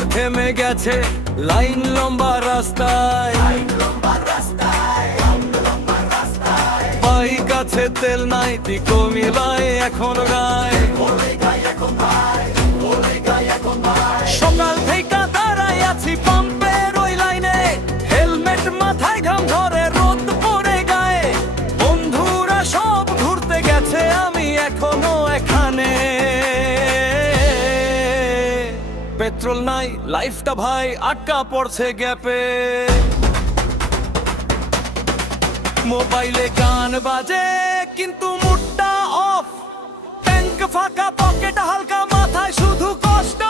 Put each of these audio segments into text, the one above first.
Motor থেমে গেছে, line লম্বা রাস্তায়। বাইক আছে তেল নাই, টিকো মিলাই এখন গায়। সকাল থেকে দাঁড়াই আছি পাম্পের ওই লাইনে, হেলমেট মাথায়, ঘাম ধরে রোদ পড়ে গায়ে। বন্ধুরা সব ঘুরতে গেছে, আমি এখনো এখানে। পেট্রোল নাই, লাইফটা ভাই আটকা পড়ছে গ্যাপে। মোবাইলে গান বাজে কিন্তু মুডটা অফ, ট্যাঙ্ক ফাঁকা, পকেট হালকা, মাথায় শুধু কষ্ট।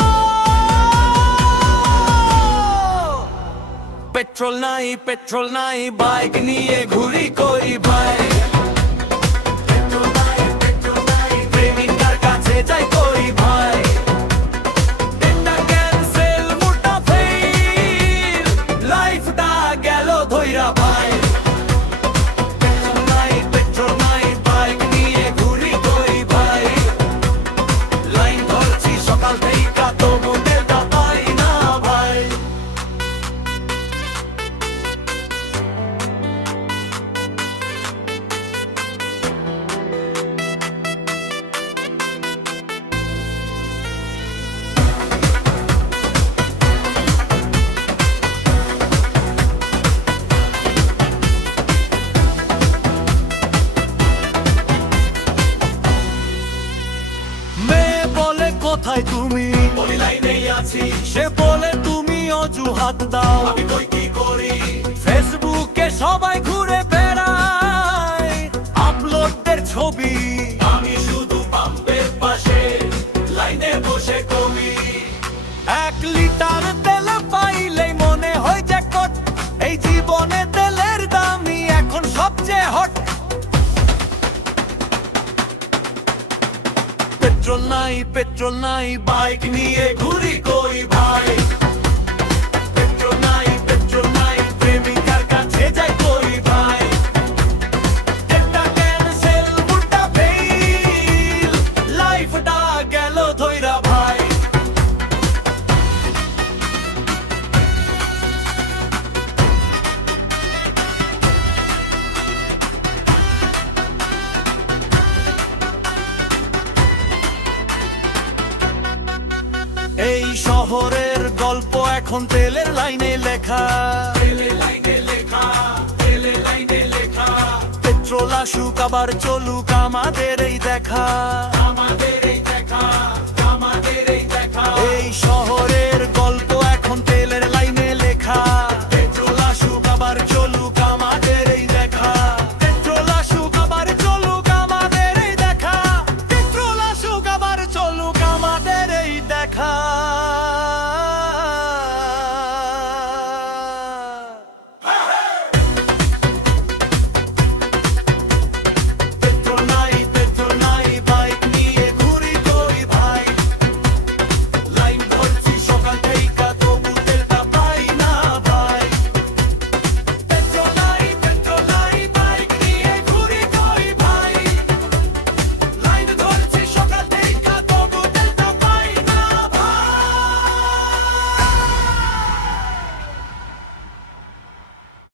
পেট্রোল নাই, পেট্রোল নাই, বাইক নিয়ে ঘুরি কই ভাই। প্রেমিকার কাছে যাই কই ভাই। ডেটটা ক্যান্সেল, মুডটা ফেল, লাইফটা গেল ধইরা ভাই। কোথায় তুমি? ওই লাইনেই আছি। সে বলে তুমি অজুহাত দাও, আমি কই কি করি? ফেসবুকে সবাই ঘুরে বেড়ায় আপলোডের ছবি, আমি শুধু পাম্পের পাশে লাইনে বসে কবি। 1 লিটার তেল পাইলেই মনে হয় জ্যাকপট, এই জীবনে তেলের দামই এখন সবচেয়ে হট। পেট্রোল নাই, পেট্রোল নাই, বাইক নিয়ে ঘুরি কই ভাই। পেট্রোল নাই, পেট্রোল নাই, প্রেমিকার কাছে যাই কই ভাই। একটা ক্যান্সেল, মুডটা ফেল, লাইফটা গেল ধইরা ভাই। এই শহরের গল্প এখন তেলের লাইনে লেখা, তেলের লাইনে লেখা, তেলের লাইনে লেখা। পেট্রোল আসুক আবার চলুক, আমাদের এই দেখা, আমাদের এই দেখা।